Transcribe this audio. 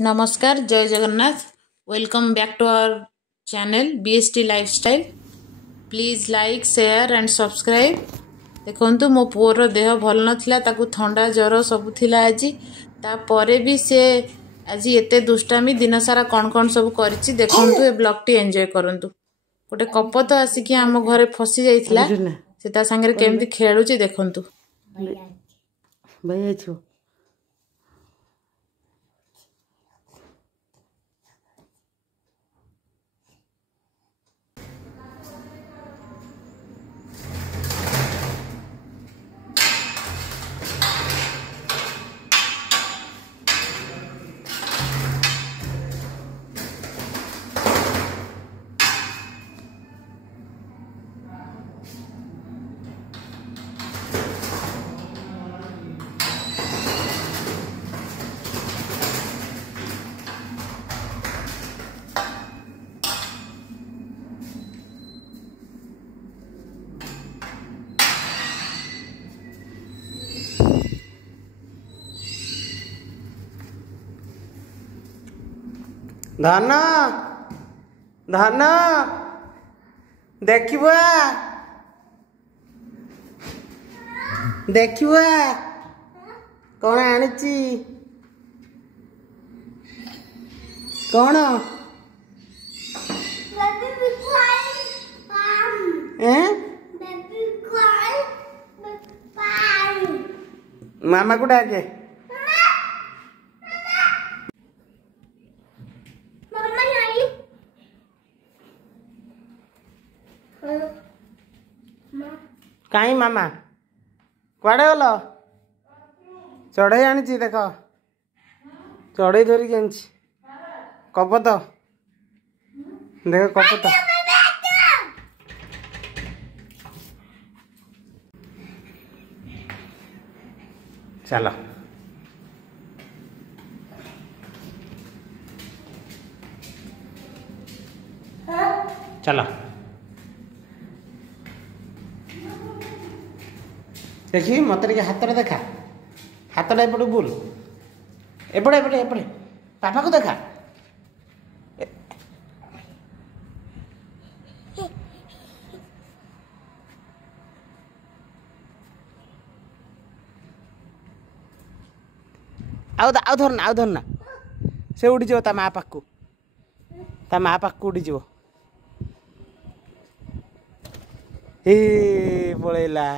नमस्कार जय Jagannath welcome back to our channel BST lifestyle please like share and subscribe देखो मो पुअर देह भल नाला ताकू थंडा ज्वर सब थिला आज तापरे भी से आज एते दुष्टामी दिन सारा कौन कौन सब करिछि देखंतु ए ब्लॉग टी एंजॉय करंतु गोटे कप तो आसिकी आम घरे फसी जाइथिला से ता संगे केमती खेलुछि देखंतु भाई छु धन धन देखिबा देखिबा कौन आनिची कौन मामा को डाके कहीं मामा कुआड़े गल चढ़ई आनी देख चढ़ई धरिकी आनी कपत देख कपत चलो चलो देखी मत हाथ देखा हाथ एपटे बुल एपटे एपटे एपटे पापा को देखा आउ धरना से उड़ी ता माँ पाखु ता माँ पाखु उड़ी ए पलैला।